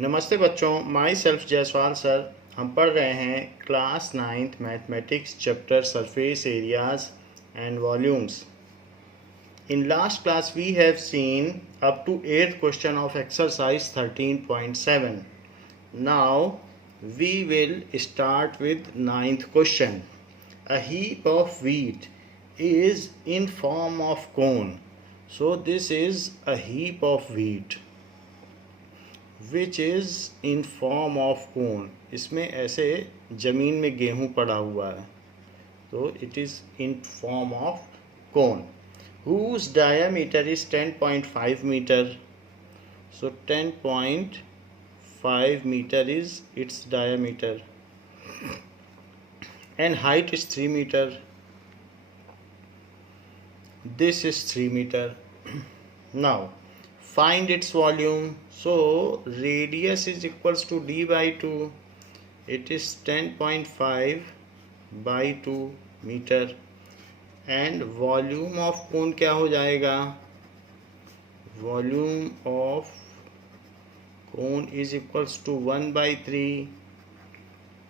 नमस्ते बच्चों, my self Jaiswal sir. हम पढ़ रहे हैं class 9th mathematics chapter surface areas and volumes. In last class we have seen up to 8th question of exercise 13.7. Now we will start with 9th question. A heap of wheat is in form of cone. So this is a heap of wheat which is in form of cone. इसमें ऐसे ज़मीन में गेहूँ पड़ा हुआ है, तो it is in form of cone. Whose diameter is 10.5 metre. So 10.5 metre is its diameter and height is 3 metre. This is 3 metre. Now find its volume. So radius is equals to d by 2. It is 10.5 by 2 meter. And volume of cone क्या हो जाएगा? Volume of cone is equals to 1 by 3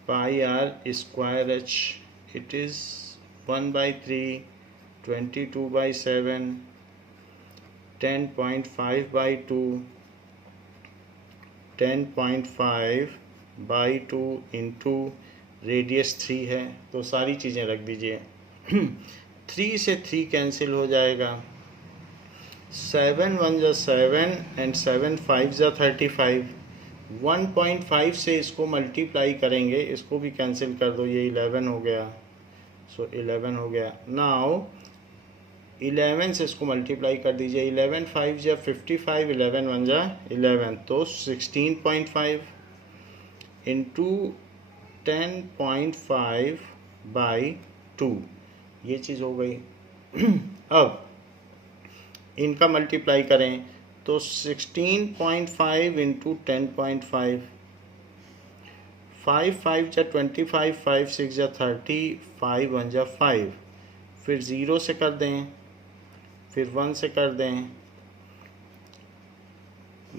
pi r square h. It is 1 by 3, 22 by 7, 10.5 by 2, 10.5 by 2 into radius 3 है, तो सारी चीज़ें रख दीजिए। 3 से 3 कैंसिल हो जाएगा। 7 1 जा 7 एंड 7 5 जा 35। 1.5 से इसको मल्टीप्लाई करेंगे, इसको भी कैंसिल कर दो, ये 11 हो गया। सो 11 हो गया। नाउ 11 से इसको मल्टीप्लाई कर दीजिए। 11 5 या 55, 11 1 जा 11, तो 16.5 इंटू 10.5 बाई 2, ये चीज़ हो गई। अब इनका मल्टीप्लाई करें तो 16.5 इंटू 10.5, 5 5 जा 25, 5 6 जा 30, 5 1 जा 5, फिर 0 से कर दें, फिर 1 से कर दें।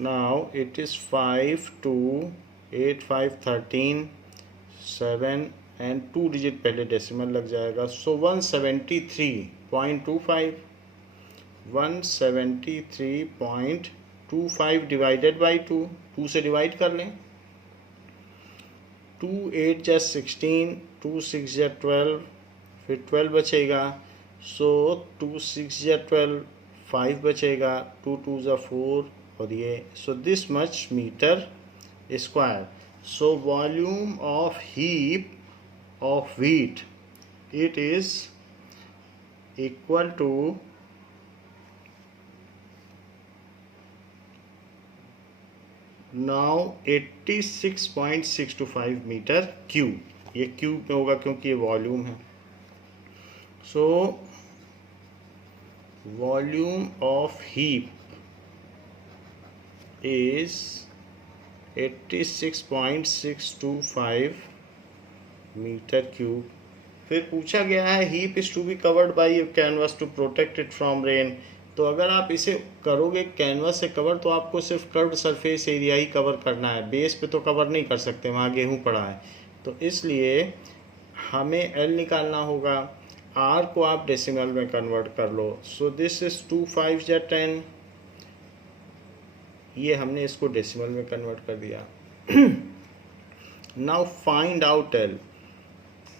Now it is 5 2 8 5 13 7 and 2 digit पहले डेसिमल लग जाएगा। सो 173.25, 173.25 डिवाइडेड बाई 2, 2 से डिवाइड कर लें। 2 8 जा 16, 2 6 जा 12, फिर 12 बचेगा। सो 2 6 या 12, 5 बचेगा, 2 2 जा 4, और ये so this much metre square. So volume of heap of wheat, it is equal to now 86.625 metre cube. ये क्यूब में होगा क्योंकि ये वॉल्यूम है। So volume of heap is 86.625 metre cube. फिर पूछा गया है heap is to be covered by canvas to protect it from rain. तो अगर आप इसे करोगे कैनवस से कवर, तो आपको सिर्फ कर्व्ड सरफेस एरिया ही कवर करना है, बेस पे तो कवर नहीं कर सकते, वहाँ गेहूँ पड़ा है। तो इसलिए हमें एल निकालना होगा। आर को आप डेसिमल में कन्वर्ट कर लो। सो दिस इज 2 5 या 10, ये हमने इसको डेसिमल में कन्वर्ट कर दिया। Now find out L.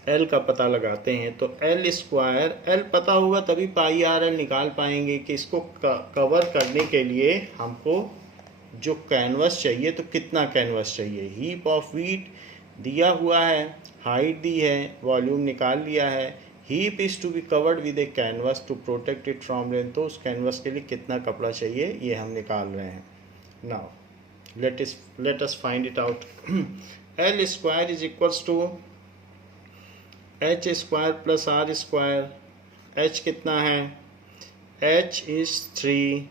L का पता लगाते हैं। तो एल स्क्वायर, एल पता होगा तभी पाई आर एल निकाल पाएंगे कि इसको कवर करने के लिए हमको जो कैनवस चाहिए, तो कितना कैनवस चाहिए। हीप ऑफ व्हीट दिया हुआ है, हाइट दी है, वॉल्यूम निकाल लिया है। Heap is to be covered with a canvas to protect it from rain, तो उस कैनवस के लिए कितना कपड़ा चाहिए ये हम निकाल रहे हैं। Now let us find it out. L square is equals to h square plus r square. H कितना है? एच इज 3,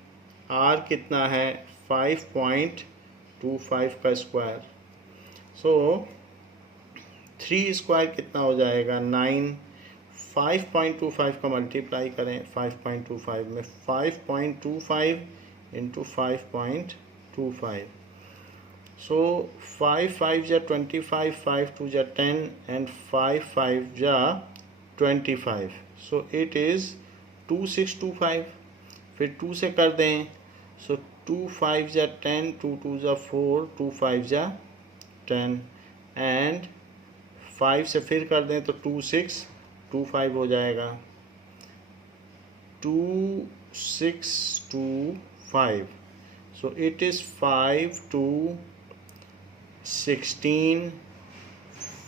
आर कितना है? 5.25 का स्क्वायर। सो 3 स्क्वायर कितना हो जाएगा? 9। 5.25 का मल्टीप्लाई करें 5.25 में, 5.25 इंटू 5.25, So 5 5 जा 25, 5 2 जा 10 and 5 5 जा 25. So it is 2625. फिर 2 से कर दें. So 2 5 जा 10, 2 2 जा 4, 2 5 जा 10 and 5 से फिर कर दें तो 2 6 2 5 हो जाएगा. 2 6 2 5. So it is 5 2 16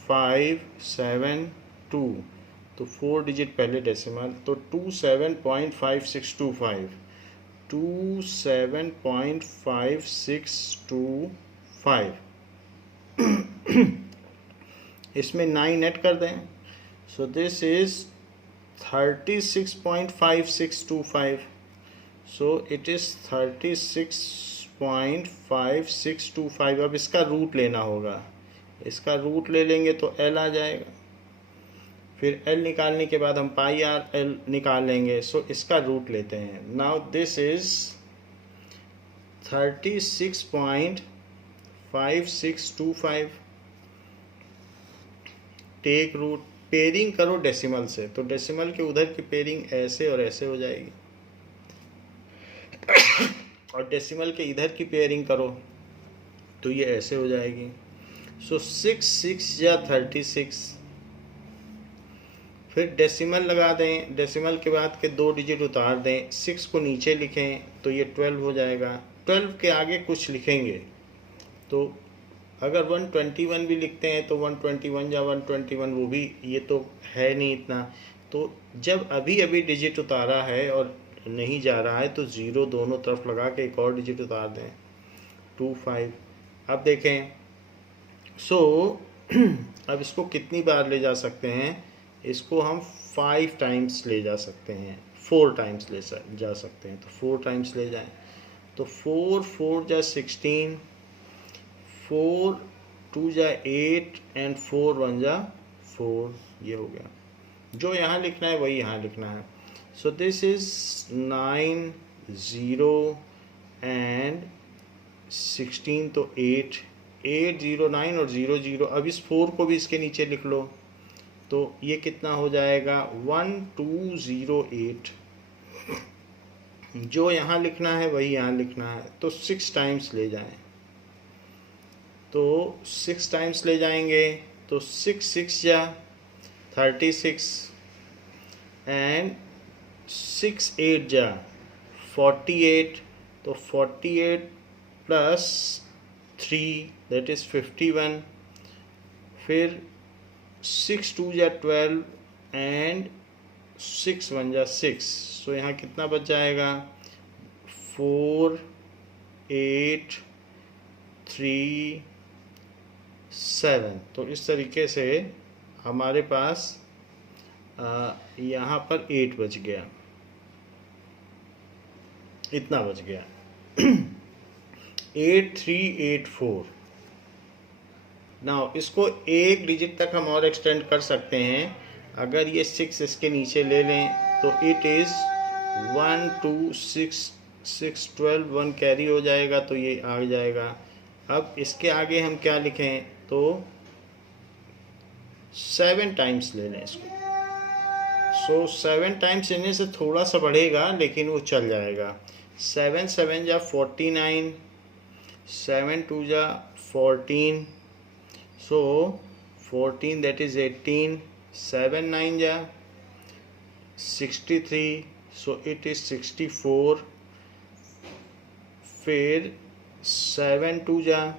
5 7 2. तो 4 डिजिट पहले डेसिमल, तो 27.5625. 27.5625. इसमें 9 ऐड कर दें. So this is 36.5625. So it is 36.5625. अब इसका रूट लेना होगा. इसका रूट ले लेंगे तो एल आ जाएगा. फिर एल निकालने के बाद हम पाई आर एल निकाल लेंगे. सो इसका रूट लेते हैं. Now this is 36.5625. Take root. Pairing करो डेसिमल से, तो डेसिमल के उधर की पेयरिंग ऐसे और ऐसे हो जाएगी और डेसिमल के इधर की पेयरिंग करो तो ये ऐसे हो जाएगी. सो 6 6 या 36. फिर डेसिमल लगा दें. डेसिमल के बाद के 2 डिजिट उतार दें. 6 को नीचे लिखें तो ये 12 हो जाएगा. 12 के आगे कुछ लिखेंगे तो अगर 121 भी लिखते हैं तो 121 या 121, वो भी ये तो है नहीं इतना. तो जब अभी अभी डिजिट उतारा है और नहीं जा रहा है तो 0 दोनों तरफ लगा के एक और डिजिट उतार दें. 2 5. अब देखें. सो अब इसको कितनी बार ले जा सकते हैं? इसको हम 5 टाइम्स ले जा सकते हैं, 4 टाइम्स ले जा सकते हैं. तो 4 टाइम्स ले जाएं तो 4 4 जा 16, 4 2 जा 8 एंड 4 1 जा 4. ये हो गया. जो यहाँ लिखना है वही यहाँ लिखना है. सो दिस इज 9 0 एंड 16 तो 8 8 0 9 और 0 0. अब इस 4 को भी इसके नीचे लिख लो तो ये कितना हो जाएगा? 1 2 0 8. जो यहाँ लिखना है वही यहाँ लिखना है. तो 6 टाइम्स ले जाएं. तो 6 टाइम्स ले जाएंगे तो 6 6 या 36 एंड 6 8 जा 48. तो 48 प्लस 3 दैट इज़ 51. फिर 6 2 जा 12 एंड 6 1 जा 6. सो यहाँ कितना बच जाएगा? 4 8 3 7. तो इस तरीके से हमारे पास यहाँ पर 8 बच गया. इतना बच गया. 8 3 8 4. नाउ इसको एक डिजिट तक हम और एक्सटेंड कर सकते हैं. अगर ये 6 इसके नीचे ले लें तो इट इज़ 1 2 6 6 12. 1 कैरी हो जाएगा तो ये आ जाएगा. अब इसके आगे हम क्या लिखें? तो 7 टाइम्स ले लें इसको. सो 7 टाइम्स लेने से थोड़ा सा बढ़ेगा लेकिन वो चल जाएगा. 7 7 जा 49, 7 2 जा 14. सो 14 दैट इज़ 18. 7 9 जा 63. सो इट इज़ 64. फिर 7 2 जा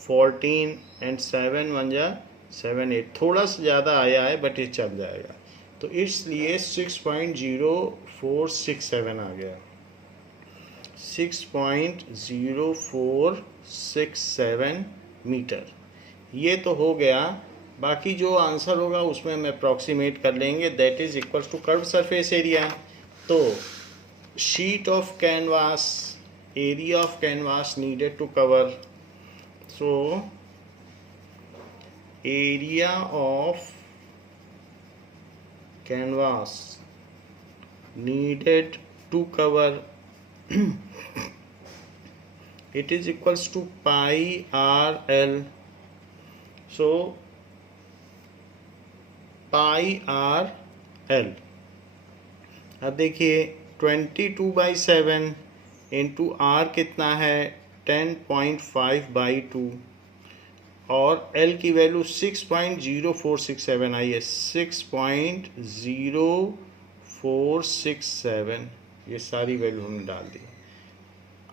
14 एंड 7 1 जा 7 8. थोड़ा सा ज़्यादा आया है बट ये चल जाएगा. तो इसलिए 6.0467 आ गया. 6.0467 मीटर. ये तो हो गया. बाकी जो आंसर होगा उसमें हम अप्रॉक्सीमेट कर लेंगे. That is equals to curve surface area. तो sheet of canvas, area of canvas needed to cover. So area of canvas needed to cover it is equals to pi r l. So pi r l. अब देखिए 22/7 into are कितना है 10.5/2 और L की value 6.0467 आई है 6.0467 ये सारी value हमने डाल दी।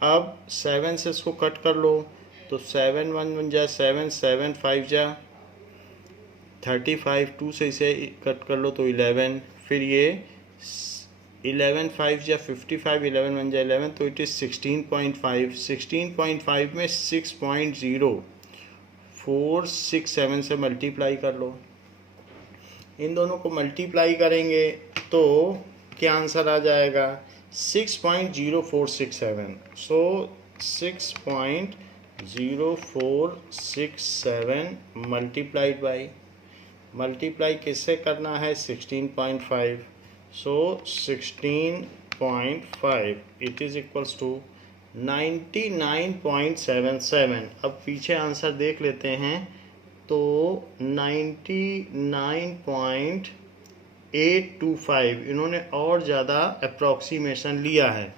अब 7 से इसको कट कर लो तो 7 1 बन जाए 7 7 5 जा 35 2 से इसे कट कर लो तो 11 फिर ये 11 5 जा 55 11 बन जाए 11 तो इट इज़ 16.5 में 6.0467 से मल्टीप्लाई कर लो। इन दोनों को मल्टीप्लाई करेंगे तो क्या आंसर आ जाएगा 6.0467। सो 6.0467 मल्टीप्लाई किससे करना है 16.5। सो 16.5 इट इज़ इक्वल्स टू 99.77। अब पीछे आंसर देख लेते हैं तो 99.825 इन्होंने और ज़्यादा अप्रॉक्सीमेशन लिया है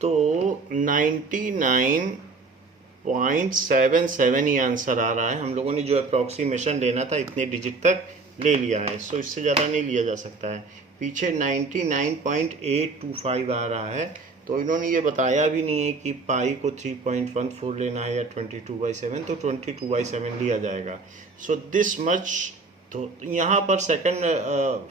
तो 99.77 ही आंसर आ रहा है। हम लोगों ने जो अप्रॉक्सीमेशन लेना था इतने डिजिट तक ले लिया है। सो इससे ज़्यादा नहीं लिया जा सकता है। पीछे 99.825 आ रहा है तो इन्होंने ये बताया भी नहीं है कि पाई को 3.14 लेना है या 22/7 तो 22/7 लिया जाएगा। सो दिस मच। तो यहाँ पर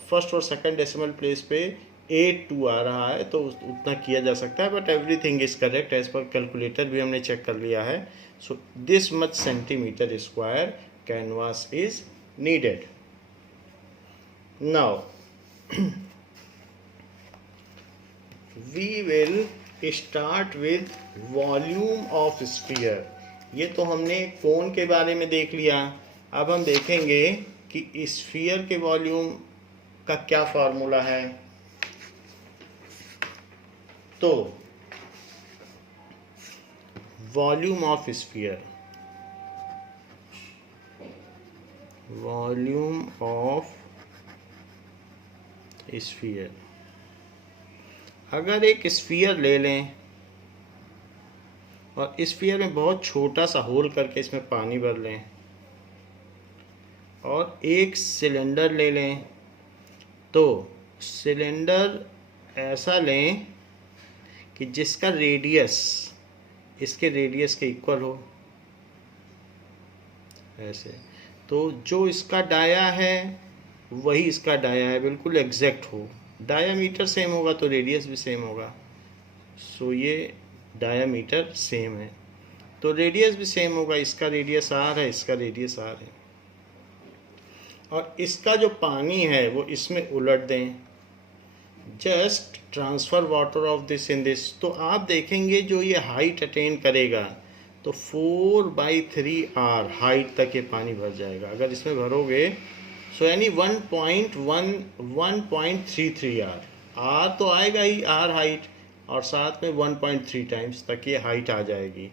फर्स्ट और सेकंड डेसिमल प्लेस पे 82 आ रहा है तो उतना किया जा सकता है but everything is correct as per calculator भी हमने चेक कर लिया है। So this much centimetre square canvas is needed. Now we will start with volume of sphere। ये तो हमने कोन के बारे में देख लिया। अब हम देखेंगे कि स्फीयर के वॉल्यूम का क्या फार्मूला है। तो volume of sphere, volume of sphere, अगर एक स्फीयर ले लें और स्फीयर में बहुत छोटा सा होल करके इसमें पानी भर लें और एक सिलेंडर ले लें तो सिलेंडर ऐसा लें कि जिसका रेडियस इसके रेडियस के इक्वल हो ऐसे। तो जो इसका डाया है वही इसका डाया है, बिल्कुल एग्जैक्ट हो। डायामीटर सेम होगा तो रेडियस भी सेम होगा। सो ये डायामीटर सेम है तो रेडियस भी सेम होगा। इसका रेडियस आर है, इसका रेडियस आर है और इसका जो पानी है वो इसमें उलट दें। Just transfer water of this in this. तो आप देखेंगे जो ये हाइट अटेन करेगा तो 4/3 आर हाइट तक ये पानी भर जाएगा अगर इसमें भरोगे। सो यानी 1.33 आर तो आएगा ही आर हाइट और साथ में 1.3 टाइम्स तक ये हाइट आ जाएगी।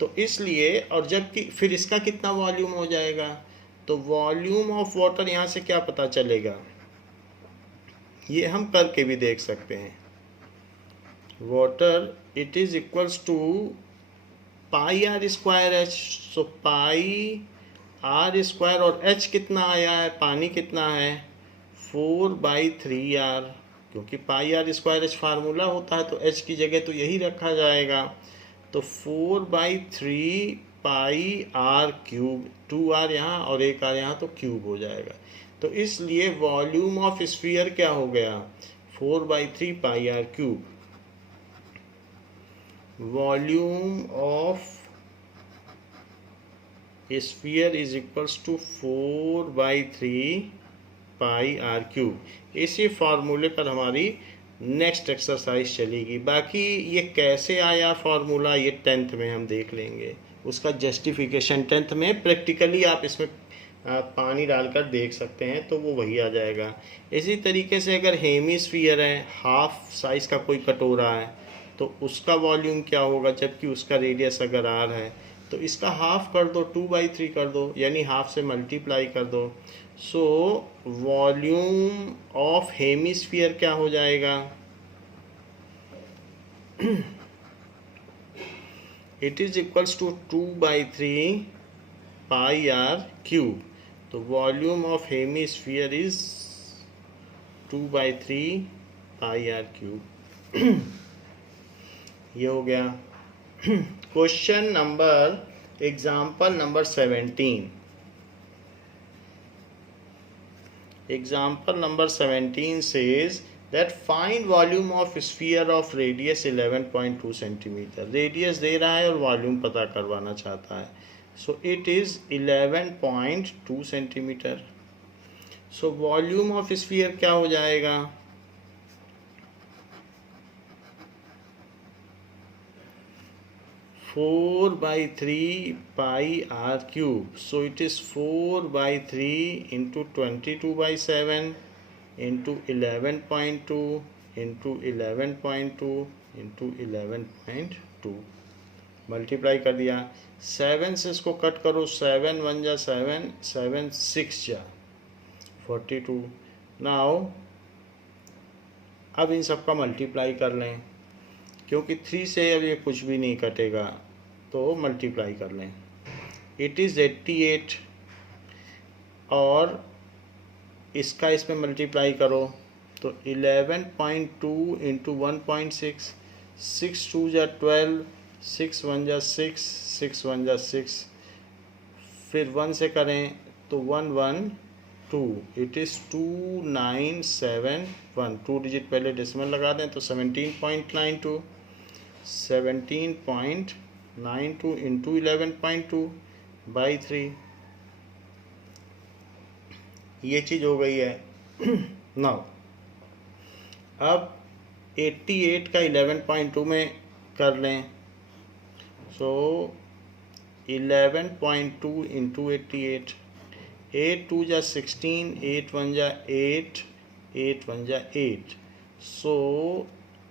तो इसलिए और जबकि फिर इसका कितना वॉल्यूम हो जाएगा तो वॉल्यूम ऑफ वाटर यहाँ से क्या पता चलेगा, ये हम करके भी देख सकते हैं। Water it is equals to pi r square h. So pi r square और एच कितना आया है, पानी कितना है 4/3 आर, क्योंकि pi r square h formula होता है तो एच की जगह तो यही रखा जाएगा। तो 4/3 पाई आर क्यूब, 2 आर यहाँ और 1 आर यहाँ तो क्यूब हो जाएगा। तो इसलिए वॉल्यूम ऑफ स्फीयर क्या हो गया 4/3 pi r cube. Volume of sphere is equals to 4/3 pi r cube. इसी फार्मूले पर हमारी नेक्स्ट एक्सरसाइज चलेगी। बाकी ये कैसे आया फार्मूला ये 10th में हम देख लेंगे, उसका जस्टिफिकेशन 10th में प्रैक्टिकली आप इसमें पानी डालकर देख सकते हैं तो वो वही आ जाएगा। इसी तरीके से अगर हेमीस्फीयर है, हाफ साइज का कोई कटोरा है तो उसका वॉल्यूम क्या होगा, जबकि उसका रेडियस अगर r है तो इसका हाफ कर दो, 2/3 कर दो, यानी हाफ से मल्टीप्लाई कर दो। सो वॉल्यूम ऑफ हेमिस्फीयर क्या हो जाएगा, it is equals to 2/3 pi r cube. तो volume of hemisphere is 2/3 pi r cube. ये हो गया। Question number, example number 17। Example number 17 says that find volume of sphere of radius 11.2 centimeter. Radius दे रहा है और वॉल्यूम पता करवाना चाहता है। So it is 11.2 centimeter. So volume of sphere क्या हो जाएगा, four by three pi r cube. So it is 4/3 into 22/7 into 11.2 into 11.2 into 11.2 multiply कर दिया। 7 से इसको कट करो, 7 1 जा 7, 7 6 जा 42। नाउ अब इन सब का मल्टीप्लाई कर लें, क्योंकि 3 से अब ये कुछ भी नहीं कटेगा, तो मल्टीप्लाई कर लें। इट इज़ 88 और इसका इसमें मल्टीप्लाई करो तो 11.2 इंटू 1.6, 6 2 जा 12, 6 1 जा 6, 6 1 जा 6, फिर 1 से करें तो 1 1 2, इट इज़ 2971। 2 डिजिट पहले डेसिमल लगा दें तो 17.92, 17.92 इंटू 11.2 बाई 3, ये चीज़ हो गई है। नाउ अब 88 का 11.2 में कर लें। सो 11.2 इंटू 88, 8 2 जा 16, 8 1 जा 8, 8 1 जा 8। सो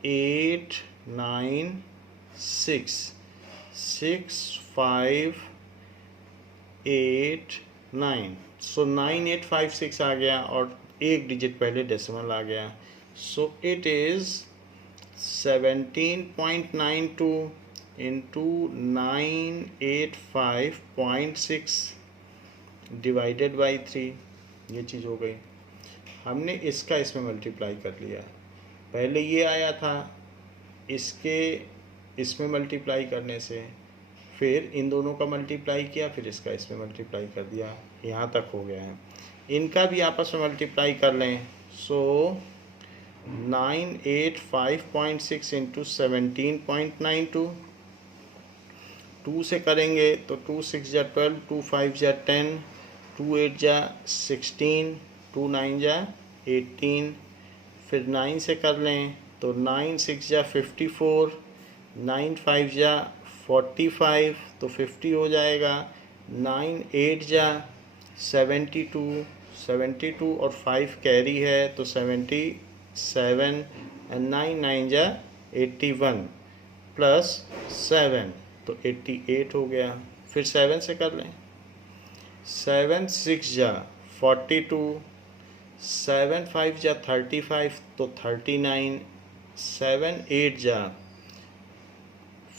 8 9 6 6 5 8 9। सो 9856 आ गया और एक डिजिट पहले डेसिमल आ गया। सो it is 17.92 into 985.6 divided by 3, ये चीज़ हो गई। हमने इसका इसमें मल्टीप्लाई कर लिया, पहले ये आया था, इसके इसमें मल्टीप्लाई करने से फिर इन दोनों का मल्टीप्लाई किया, फिर इसका इसमें मल्टीप्लाई कर दिया, यहाँ तक हो गया है। इनका भी आपस में मल्टीप्लाई कर लें। सो 985.6 इंटू 17.92, 2 से करेंगे तो 2 6 जा 12, 2 5 जा 10, 2 8 जा 16, 2 9 जा 18, फिर 9 से कर लें तो 9 6 जा 54, 9 5 जा 45, तो 50 हो जाएगा। 9 8 जा 72, 72 और 5 कैरी है तो 77, एंड 9 9 जा 81 प्लस 7 तो 88 हो गया। फिर 7 से कर लें, 7 6 जा 42, 7 5 जा 35 तो 39, 7 8 जा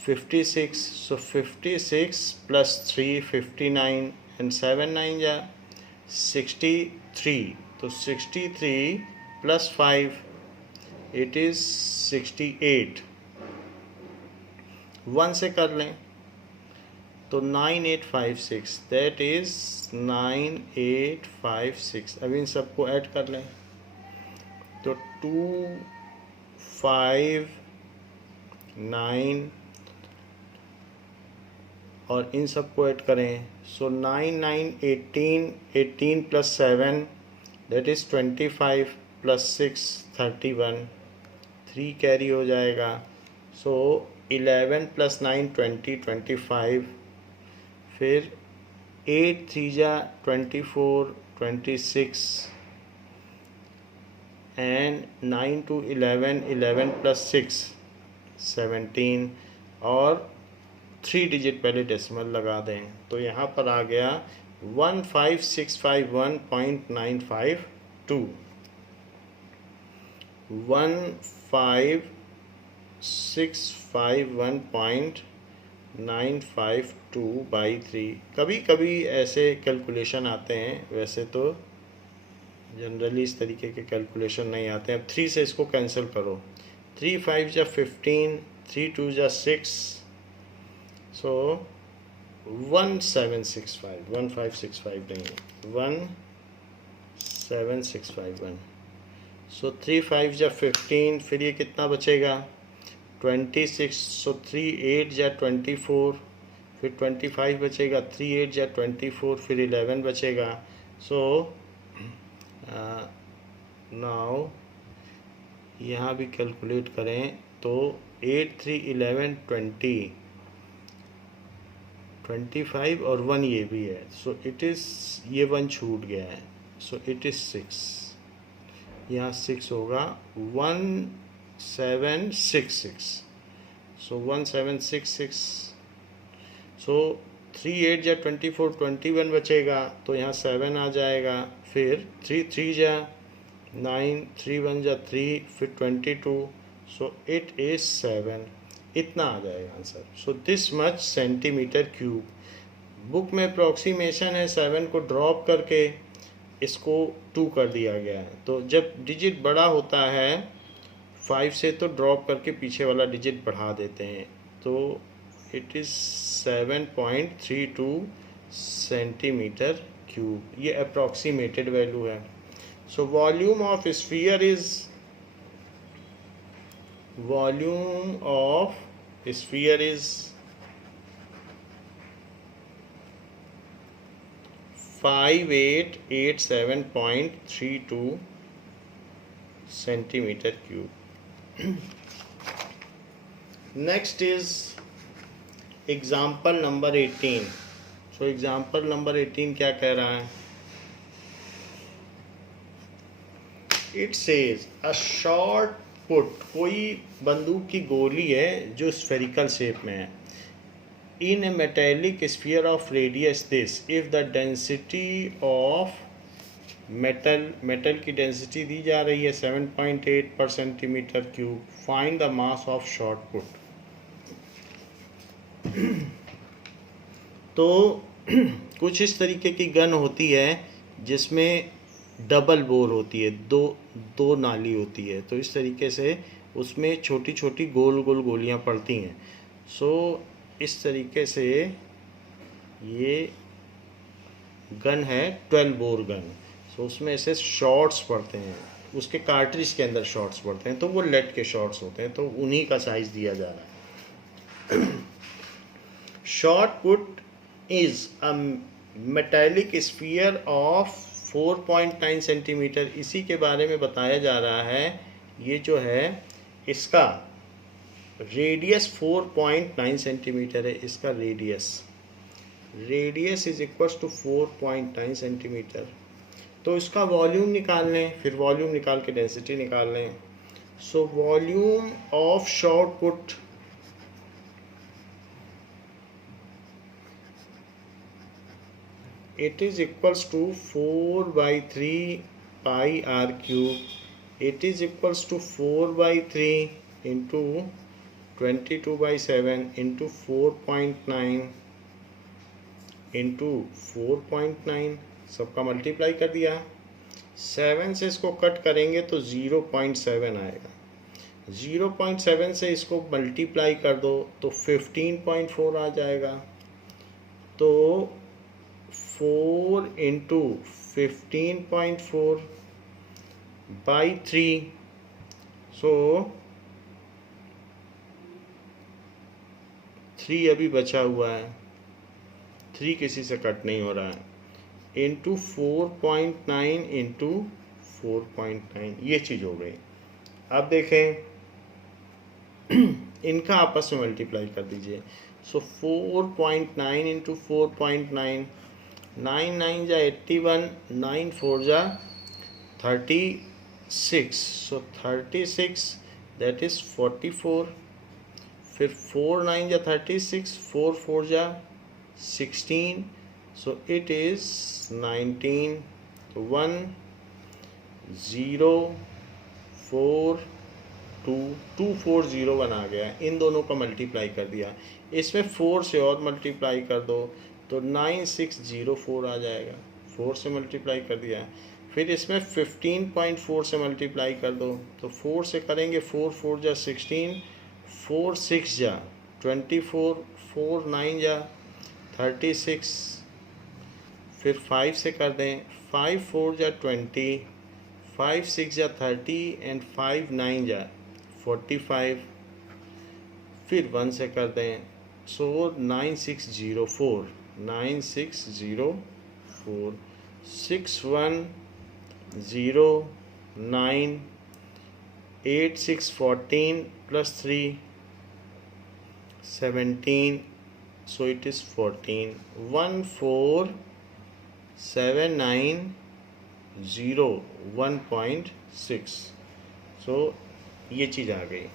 56, so 56 plus 3 59, and 7 9 जा 63, तो 63 plus 5 it is 68। 1 से कर लें तो 9856, that is 9856। अब इन सबको ऐड कर लें तो 2 5 9 और इन सबको ऐड करें। सो 9 9 18, 18 plus 7 that is 25 plus 6 31, 3 carry हो जाएगा। सो 11 प्लस 9 20, 25, फिर 8 3 जा 24, 26, एंड 9 to 11, 11 प्लस 6 17 और 3 डिजिट पहले डेसिमल लगा दें तो यहाँ पर आ गया 15651.952 15651.952/3। कभी कभी ऐसे कैलकुलेशन आते हैं, वैसे तो जनरली इस तरीके के कैलकुलेशन नहीं आते हैं। अब 3 से इसको कैंसिल करो, 3 5 जा 15, 3 2 जा 6, सो 1565 नहीं, 17651। सो 3 5 जा 15, फिर ये कितना बचेगा 26, सो 3 8 जा 24, फिर 25 बचेगा, 3 8 जा 24, फिर 11 बचेगा। सो नाउ यहाँ भी कैलकुलेट करें तो 8 3 11 20, 25 और 1 ये भी है, सो इट इज़, ये 1 छूट गया है, सो इट इज़ 6, यहाँ 6 होगा 1766, सो 1766। सो 3 8 जा 24, 21 बचेगा तो यहाँ 7 आ जाएगा, फिर 3 3 जा 9, 3 1 जा 3, फिर 22, सो इट इज़ 7। इतना आ जाएगा answer. So this much centimetre cube. Book में अप्रॉक्सीमेशन है, 7 को ड्रॉप करके इसको 2 कर दिया गया है। तो जब डिजिट बड़ा होता है 5 से तो ड्रॉप करके पीछे वाला डिजिट बढ़ा देते हैं, तो इट इज़ 7.32 सेंटीमीटर क्यूब। ये अप्रॉक्सीमेटेड वैल्यू है। So volume of sphere is, volume of sphere is 5887.32 centimeter cube. Next is example number 18. So example number 18 क्या कह रहा है? It says a short put, कोई बंदूक की गोली है जो स्फेरिकल शेप में है, in a metallic sphere of radius this, if the density of metal की डेंसिटी दी जा रही है 7.8 per centimetre cube, find the mass of short put. तो कुछ इस तरीके की गन होती है जिसमें डबल बोर होती है, दो नाली होती है, तो इस तरीके से उसमें छोटी छोटी गोल गोल गोलियां पड़ती हैं। सो इस तरीके से ये गन है 12 बोर गन। सो उसमें ऐसे शॉट्स पड़ते हैं, उसके कार्ट्रिज के अंदर शॉट्स पड़ते हैं, तो वो लेड के शॉट्स होते हैं, तो उन्हीं का साइज दिया जा रहा है। Short put is a metallic sphere of 4.9 centimetre. इसी के बारे में बताया जा रहा है। ये जो है इसका रेडियस 4.9 सेंटीमीटर है, इसका radius is equals to 4.9 centimetre. तो इसका वॉल्यूम निकाल लें, फिर वॉल्यूम निकाल के डेंसिटी निकाल लें। सो volume of short put it is equals to 4/3 pi r cube. It is equals to 4/3 into 22/7 into 4.9 into 4.9, सबका मल्टीप्लाई कर दिया। 7 से इसको कट करेंगे तो 0.7 आएगा। 0.7 से इसको मल्टीप्लाई कर दो तो 15.4 आ जाएगा। तो 4 into 15.4 by 3, so 3 अभी बचा हुआ है, 3 किसी से कट नहीं हो रहा है, इंटू 4.9 इंटू 4.9, ये चीज़ हो गई। अब देखें इनका आपस में मल्टीप्लाई कर दीजिए। सो 4.9 इंटू 4.9, 9 9 जा 81, 9 4 जा 36, सो 36 दैट इज़ 44। फिर 4 9 जा 36, 4 4 जा 16, so it is 19, 1 0 4 2 2 4 0 1 आ गया। इन दोनों का मल्टीप्लाई कर दिया, इसमें 4 से और मल्टीप्लाई कर दो तो 9604 आ जाएगा। 4 से मल्टीप्लाई कर दिया, फिर इसमें 15.4 से मल्टीप्लाई कर दो तो 4 से करेंगे, 4 4 जा 16, 4 6 जा 24, 4 9 जा 36, फिर 5 से कर दें, 5 4 जा 20, 5 6 जा 30 एंड 5 9 जा 45, फिर 1 से कर दें, सो 9604 9604 6109 8 6 14 plus 3 17, so it is 14, 14790 1.6, so ये चीज़ आ गई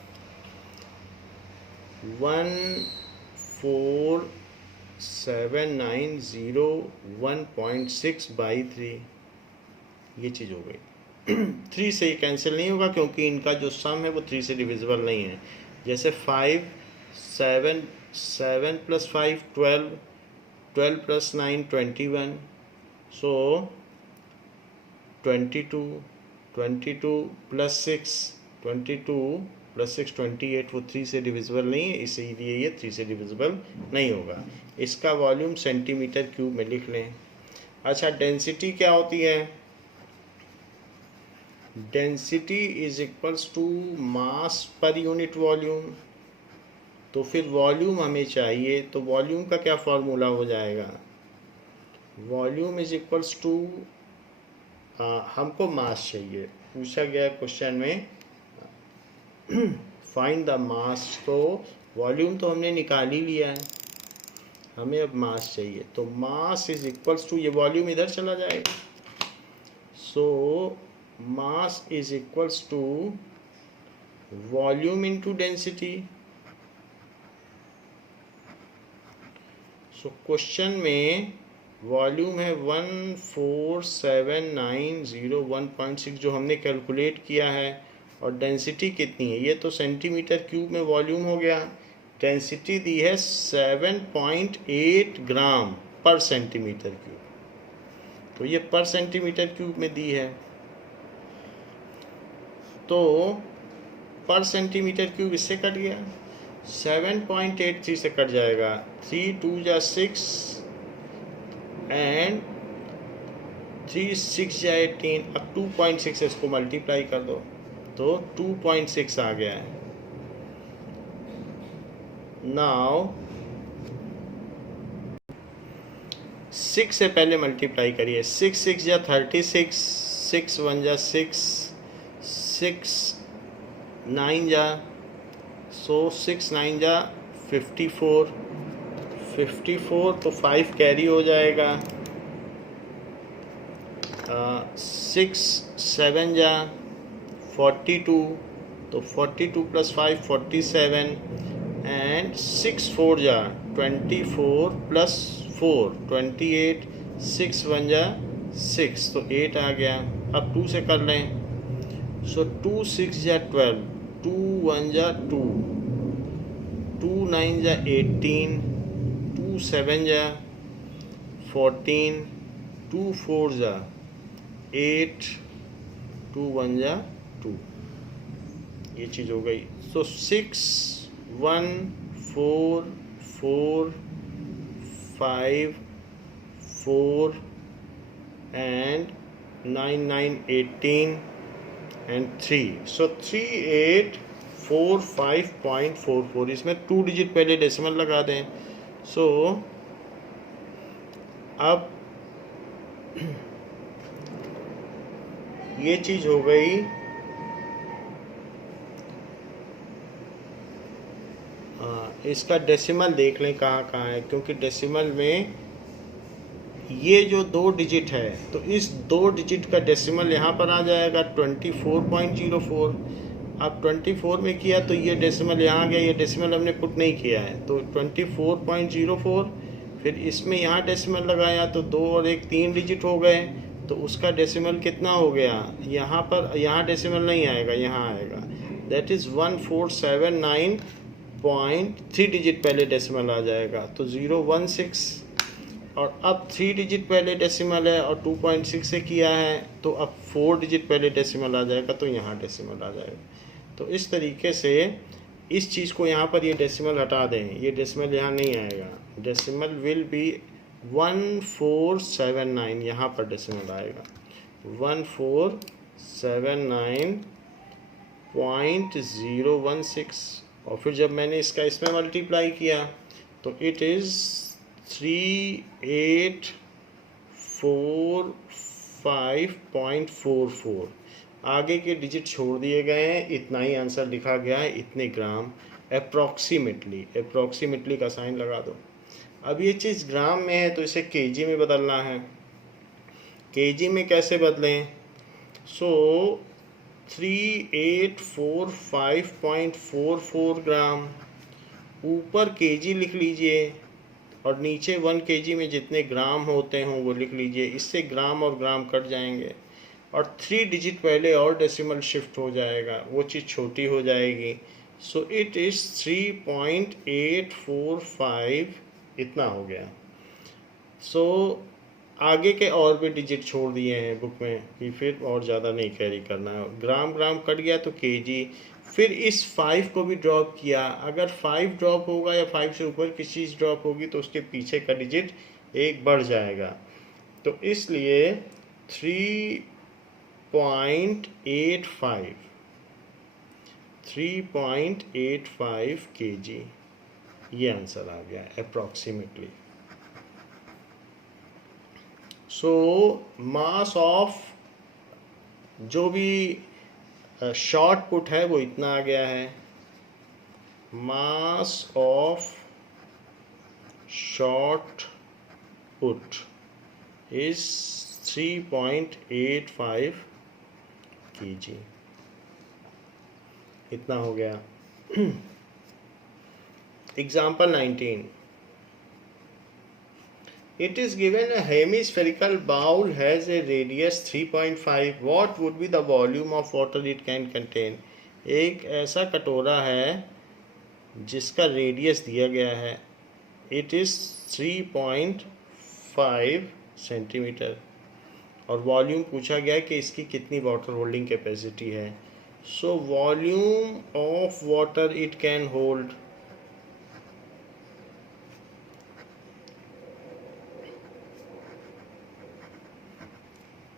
14790 1.6 by 3, ये चीज़ हो गई। 3 से ही कैंसिल नहीं होगा क्योंकि इनका जो सम है वो 3 से डिविजिबल नहीं है। जैसे 5 7 7 plus 5 12, 12 plus 9 21, so 22 22 plus 6 22 plus 6 28, वो 3 से डिविजिबल नहीं है, इसीलिए ये 3 से डिविजिबल नहीं होगा। इसका वॉल्यूम सेंटीमीटर क्यूब में लिख लें। अच्छा, डेंसिटी क्या होती है? Density is equals to mass per unit volume. तो फिर वॉल्यूम हमें चाहिए, तो वॉल्यूम का क्या फॉर्मूला हो जाएगा? वॉल्यूम इज इक्वल्स टू, हमको मास चाहिए, पूछा गया क्वेश्चन में फाइंड द मास। तो वॉल्यूम तो हमने निकाल ही लिया है, हमें अब मास चाहिए। तो मास इज इक्वल्स टू, ये वॉल्यूम इधर चला जाएगा, so mass is equals to volume into density. So question में वॉल्यूम है 14790 1.6 जो हमने कैलकुलेट किया है, और डेंसिटी कितनी है? ये तो सेंटीमीटर क्यूब में वॉल्यूम हो गया, डेंसिटी दी है 7.8 ग्राम पर सेंटीमीटर क्यूब, तो ये पर सेंटीमीटर क्यूब में दी है। तो पर सेंटीमीटर क्यूब इससे कट गया, 7.83 से कट जाएगा, 3 2 जा 6 एंड 3 6 जा 18, अब 2.6 से इसको मल्टीप्लाई कर दो तो 2.6 आ गया है। नाउ 6 से पहले मल्टीप्लाई करिए, 6 6 जा 36, 6 1 जा 6, 6 9 जा, सो 6 9 जा 54, 54 तो 5 कैरी हो जाएगा, 6 7 जा 42, तो 42 प्लस 5 47, एंड 6 4 जा 24 प्लस 4 28, 6 1 जा 6, तो 8 आ गया। अब 2 से कर लें, सो 2 6 जा 12, 2 1 जा 2, 2 9 जा 18, 2 7 जा 14, 2 4 जा 8, 2 1 जा 2, ये चीज़ हो गई। सो 6 1 4 4 5 4 एंड 9 9 18 एंड 3, सो 3845.44, इसमें 2 डिजिट पहले डेसिमल लगा दें। सो अब ये चीज़ हो गई। इसका डेसिमल देख लें कहाँ कहाँ है, क्योंकि डेसिमल में ये जो 2 डिजिट है, तो इस 2 डिजिट का डेसिमल यहाँ पर आ जाएगा 24.04। अब 24 में किया तो ये डेसिमल यहाँ गया, ये डेसिमल हमने पुट नहीं किया है, तो 24.04। फिर इसमें यहाँ डेसिमल लगाया तो 2 और 1 3 डिजिट हो गए, तो उसका डेसिमल कितना हो गया, यहाँ पर यहाँ डेसिमल नहीं आएगा, यहाँ आएगा, दैट इज़ 1479.3 डिजिट पहले डेसिमल आ जाएगा, तो 016। और अब 3 डिजिट पहले डेसिमल है और 2.6 से किया है, तो अब 4 डिजिट पहले डेसिमल आ जाएगा, तो यहाँ डेसिमल आ जाएगा। तो इस तरीके से इस चीज़ को यहाँ पर ये डेसिमल हटा दें, ये डेसिमल यहाँ नहीं आएगा, डेसिमल विल बी 1479, यहाँ पर डेसिमल आएगा 1479.016। और फिर जब मैंने इसका इसमें मल्टीप्लाई किया तो इट इज़ 3845.44। आगे के डिजिट छोड़ दिए गए हैं, इतना ही आंसर लिखा गया है, इतने ग्राम अप्रॉक्सीमेटली का साइन लगा दो। अब ये चीज़ ग्राम में है तो इसे केजी में बदलना है। केजी में कैसे बदलें? सो 3845.44 ग्राम, ऊपर केजी लिख लीजिए और नीचे 1 केजी में जितने ग्राम होते हों वो लिख लीजिए। इससे ग्राम और ग्राम कट जाएंगे और 3 डिजिट पहले और डेसिमल शिफ्ट हो जाएगा, वो चीज़ छोटी हो जाएगी। सो इट इज़ 3.845, इतना हो गया। सो आगे के और भी डिजिट छोड़ दिए हैं बुक में कि फिर और ज़्यादा नहीं कैरी करना है। ग्राम ग्राम कट गया तो केजी। फिर इस 5 को भी ड्रॉप किया, अगर 5 ड्रॉप होगा या 5 से ऊपर की चीज़ ड्रॉप होगी तो उसके पीछे का डिजिट एक बढ़ जाएगा, तो इसलिए 3.85 केजी, ये आंसर आ गया अप्रॉक्सीमेटली। सो मास ऑफ जो भी शॉर्ट पुट है वो इतना आ गया है, मास of short put is 3.85 KG, इतना हो गया। Example 19, it is given a hemispherical bowl has a radius 3.5. What would be the volume of water it can contain? एक ऐसा कटोरा है जिसका रेडियस दिया गया है, it is 3.5 सेंटीमीटर, और वॉल्यूम पूछा गया है कि इसकी कितनी वाटर होल्डिंग कैपेसिटी है। So volume of water it can hold,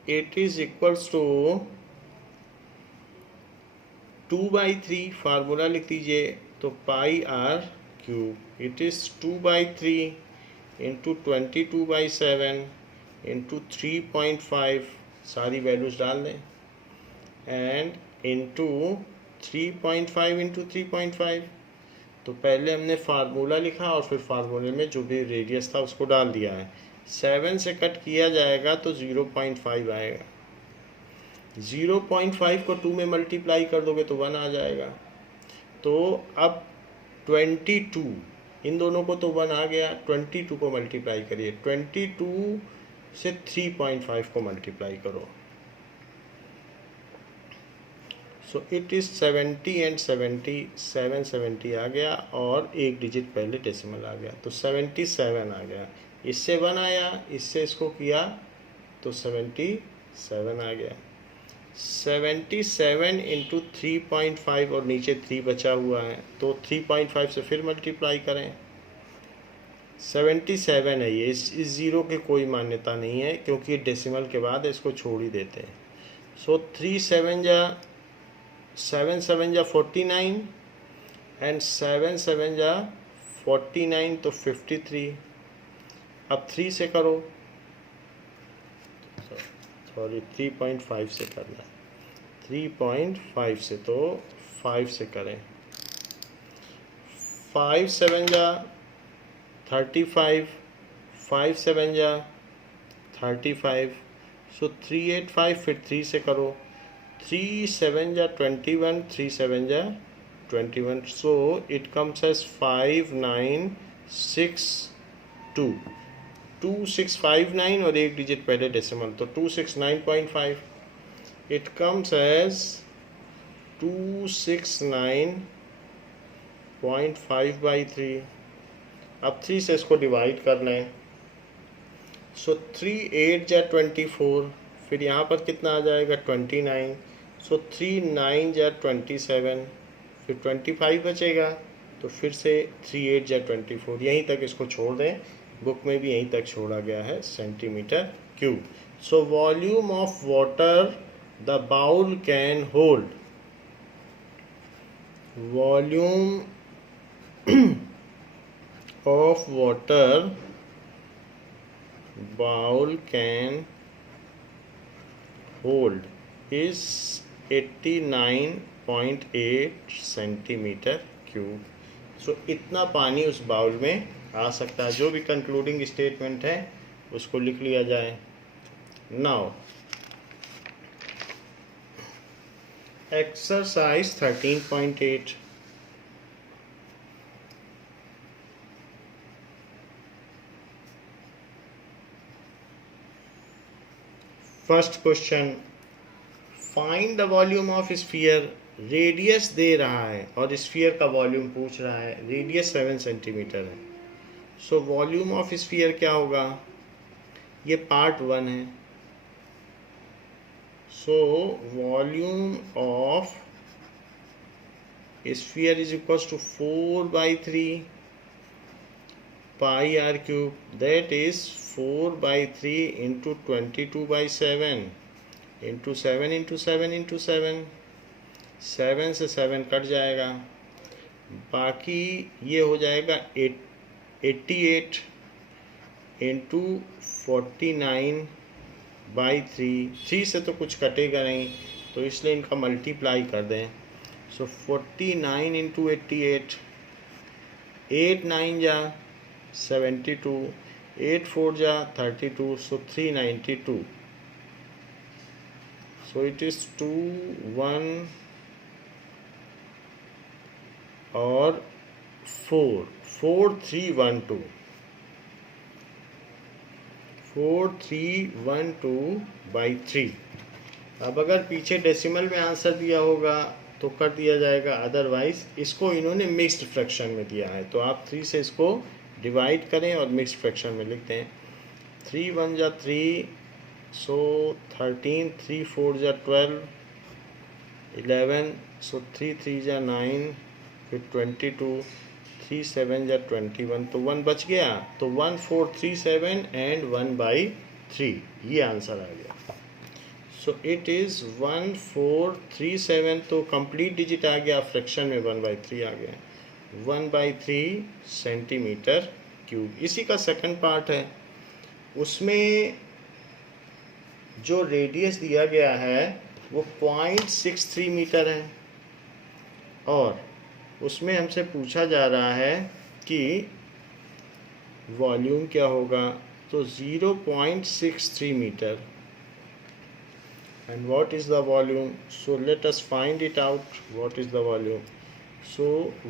it is equals to 2/3, formula लिख दीजिए, तो pi r cube, it is 2/3 into 22/7 into 3.5, सारी वैल्यूज डाल दें, एंड इंटू 3.5 इंटू 3.5। तो पहले हमने फार्मूला लिखा और फिर फार्मूले में जो भी रेडियस था उसको डाल दिया है। 7 से कट किया जाएगा तो 0.5 आएगा, 0.5 को 2 में मल्टीप्लाई कर दोगे तो 1 आ जाएगा। तो अब 22, इन दोनों को तो 1 आ गया, 22 को मल्टीप्लाई करिए, 22 से 3.5 को मल्टीप्लाई करो, सो इट इज़ 70 एंड 70, 770 आ गया और एक डिजिट पहले डेसिमल आ गया, तो 77 आ गया। इससे 1 आया, इससे इसको किया तो 77 आ गया। 77 इंटू 3.5 और नीचे 3 बचा हुआ है, तो 3.5 से फिर मल्टीप्लाई करें, 77 है ये। इस ज़ीरो की कोई मान्यता नहीं है क्योंकि डेसिमल के बाद इसको छोड़ ही देते हैं। सो 7 7 जा 49 एंड 7 7 जा 49, तो 53। अब 3 से करो, सॉरी 3.5 से करना, 3.5 से, तो 5 से करें, 5 7 जा 35, 5 7 जा 35, सो 385, फिर 3 से करो 3 7 जा 21, 3 7 जा 21, so it comes as 5962, 2659 और एक डिजिट पहले डेसिमल, तो 269.5. It comes as 269.5 by 3. अब 3 से इसको डिवाइड कर लें, सो 3 8 जा 24, फिर यहाँ पर कितना आ जाएगा 29, सो 3 9 जा 27, फिर 25 बचेगा, तो फिर से 3 8 जा 24, यहीं तक इसको छोड़ दें, बुक में भी यहीं तक छोड़ा गया है centimetre cube. So volume of water the bowl can hold, volume of water bowl can hold is 89.8 centimetre cube. So इतना पानी उस बाउल में आ सकता है. जो भी कंक्लूडिंग स्टेटमेंट है उसको लिख लिया जाए. Now exercise 13.8. First question, find the volume of sphere. Radius दे रहा है और स्फीयर का वॉल्यूम पूछ रहा है. रेडियस 7 सेंटीमीटर है. सो वॉल्यूम ऑफ स्फीयर क्या होगा, ये पार्ट 1 है. So volume of sphere is equals to 4/3 pi r cube, that is 4/3 into 22/7 into 7 into 7 into 7. 7 से 7 कट जाएगा, बाकी ये हो जाएगा 88 into 49/3. 3 से तो कुछ कटेगा नहीं, तो इसलिए इनका मल्टीप्लाई कर दें. सो 49 into 88, 8 9 जा 72, 8 4 जा 32, so 392. So it is 2 1 और 4 4 3 1 2 4 3 1 2/3. अब अगर पीछे डेसिमल में आंसर दिया होगा तो कर दिया जाएगा, अदरवाइज इसको इन्होंने मिक्स्ड फ्रैक्शन में दिया है, तो आप 3 से इसको डिवाइड करें और मिक्स फ्रैक्शन में लिखते हैं. 3 1 जा 3, सो 13, 3 4 जा 12, 11, सो 3 3 जा 9, फिर 22, 3 7 जा 21, तो 1 बच गया, तो 1437 एंड 1/3, ये आंसर आ गया. सो इट इज़ 1437, तो कंप्लीट डिजिट आ गया, फ्रैक्शन में 1/3 आ गया, 1/3 सेंटीमीटर क्यूब. इसी का सेकंड पार्ट है, उसमें जो रेडियस दिया गया है वो 0.63 मीटर है, और उसमें हमसे पूछा जा रहा है कि वॉल्यूम क्या होगा, तो 0.63 metre. And what is the volume, so let us find it out. What is the volume, so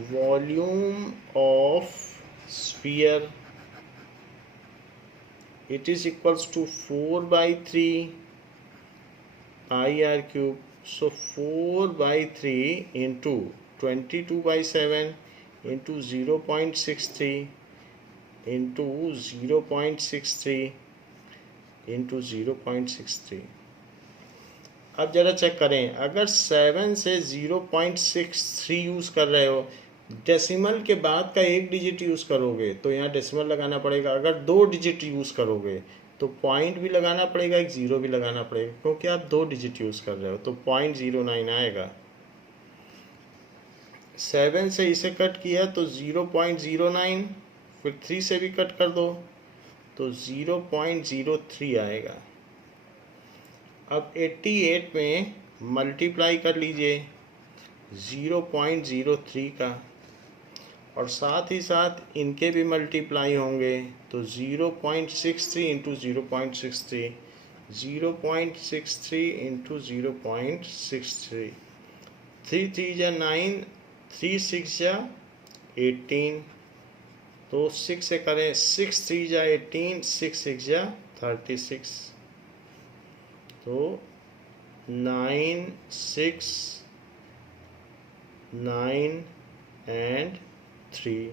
volume of sphere, it is equals to 4/3 pi r cube. So 4/3 into 22/7 into 0.63 into 0.63 into 0.63. अब ज़रा check करें, अगर 7 से 0.63 use कर रहे हो, decimal के बाद का एक डिजिट यूज़ करोगे तो यहाँ डेसिमल लगाना पड़ेगा. अगर 2 डिजिट यूज़ करोगे तो पॉइंट भी लगाना पड़ेगा, एक ज़ीरो भी लगाना पड़ेगा, क्योंकि आप 2 डिजिट यूज़ कर रहे हो, तो 0.09 आएगा. 7 से इसे कट किया तो 0.09, फिर 3 से भी कट कर दो तो 0.03 आएगा. अब 88 में मल्टीप्लाई कर लीजिए 0.03 का, और साथ ही साथ इनके भी मल्टीप्लाई होंगे, तो 0.63 इंटू 0.63 0.63 इंटू 0.63, 3 3 जा 9, 3 6 जा 18, तो 6 से करें, 6 3 जा 18, 6 6 जा 36, तो 9 6 9 एंड 3,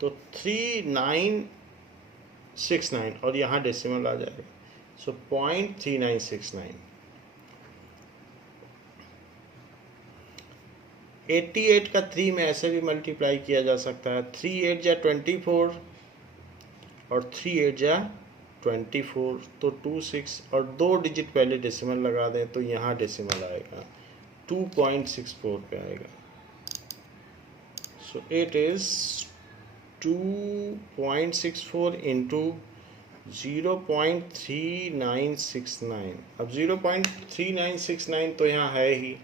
तो 3969 और यहाँ डेसिमल आ जाएगा, सो 0.3969। 88 का 3 में ऐसे भी मल्टीप्लाई किया जा सकता है, 3 8 जा 24 और 3 8 जा 24, तो 26 और 2 डिजिट पहले डेसिमल लगा दें तो यहाँ डेसिमल आएगा 2.64 पे आएगा। So it is 2.64 into 0.3969। अब 0.3969 तो यहाँ है ही,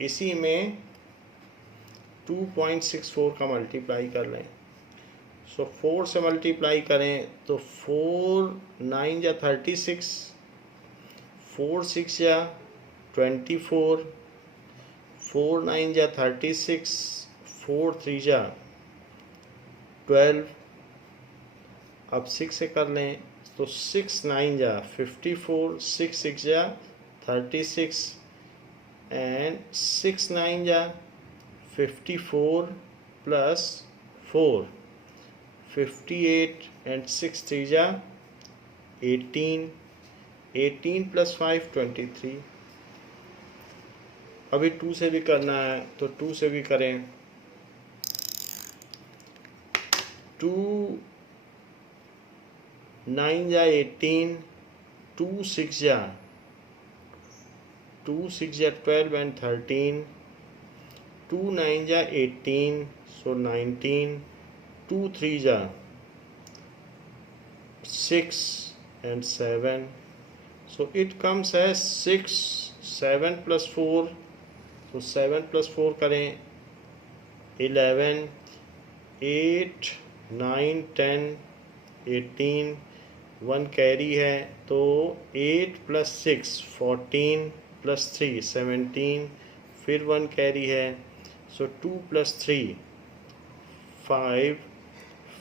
इसी में 2.64 का मल्टीप्लाई कर लें, सो 4 से मल्टीप्लाई करें तो 4 9 जा 36, 4 6 जा 24, 4 9 जा 36, 4 3 जा 12, अब 6 से कर लें तो 6 9 जा 54, 6 6 जा 36 एंड 6 9 जा 54 प्लस 4 58 एंड 6 3 जा 18, 18 प्लस 5 23। अभी 2 से भी करना है तो 2 से भी करें, 2 9 जा 18, 2 6 जा 12 एंड 13, 2 9 जा 18, सो 19, 2 3 जा 6 and 7, so it comes as 6 7 plus 4, तो 7 प्लस 4 करें 11, 8 9 10 18, 1 कैरी है तो 8 प्लस 6 14 प्लस 3 17, फिर 1 कैरी है, सो 2 प्लस 3 5,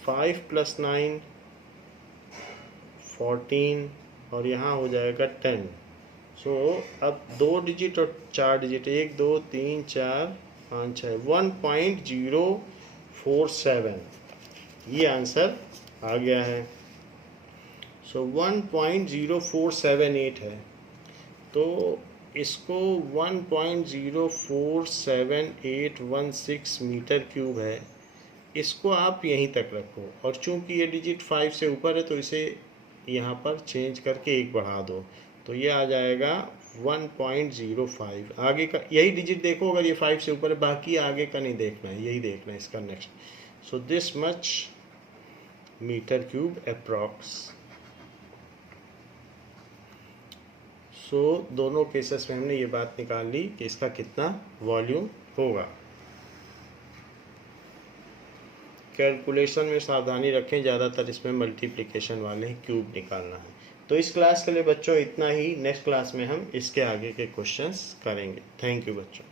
5 प्लस 9 14 और यहाँ हो जाएगा 10। सो अब 2 डिजिट और 4 डिजिट, 1 2 3 4 5 6, 1.047 ये आंसर आ गया है। सो 1.0478 है, तो इसको 1.047816 मीटर क्यूब है, इसको आप यहीं तक रखो और चूंकि ये डिजिट 5 से ऊपर है तो इसे यहाँ पर चेंज करके 1 बढ़ा दो, तो ये आ जाएगा 1.05। आगे का यही डिजिट देखो, अगर ये 5 से ऊपर है, बाकी आगे का नहीं देखना है, यही देखना है इसका next. So this much metre cube approx. So दोनों केसेस में हमने ये बात निकाल ली कि इसका कितना वॉल्यूम होगा। कैलकुलेशन में सावधानी रखें, ज़्यादातर इसमें मल्टीप्लिकेशन वाले क्यूब निकालना है। तो इस क्लास के लिए बच्चों इतना ही, नेक्स्ट क्लास में हम इसके आगे के क्वेश्चंस करेंगे। थैंक यू बच्चों।